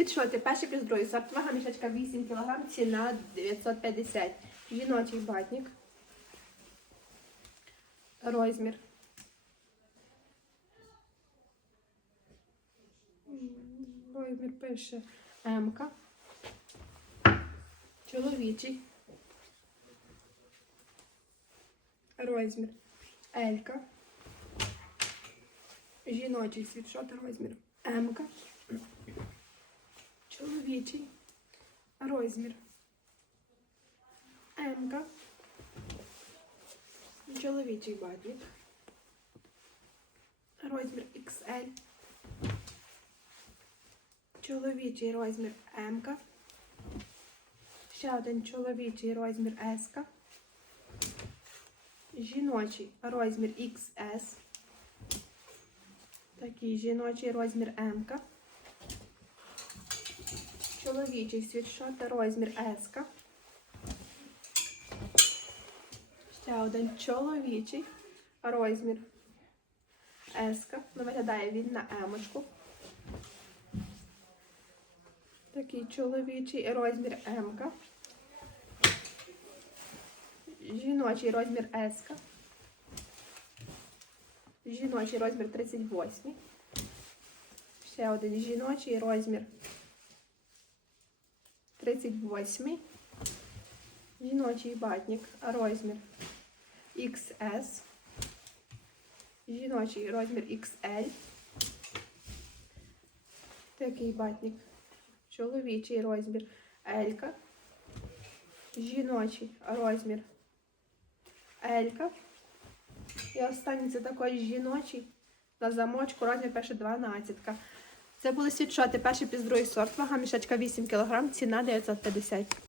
Світшоти, перший плюс другий сорт, мішечка 8 кг, ціна 950. Жіночий батник. Розмір. Розмір пише М. Чоловічий. Розмір L. Жіночий світшот розмір М. Чоловічий розмір М-ка. Чоловічий батник. Розмір XL. Чоловічий розмір М. Ще один чоловічий розмір S. Жіночий розмір XS. Такий жіночий розмір М. Чоловічий світшот розмір S. Ще один чоловічий розмір S. Ну, виглядає він на М-очку. Такий чоловічий розмір М. Жіночий розмір S. Жіночий розмір 38. Ще один жіночий розмір 38. Жіночий батник розмір XS. Жіночий розмір XL. Такий батник. Чоловічий розмір L. Жіночий розмір L. І останній це також жіночий на замочку, розмір перше 12. Це були світшоти, плюс другий сорт, вага мішечка 8 кг, ціна 950.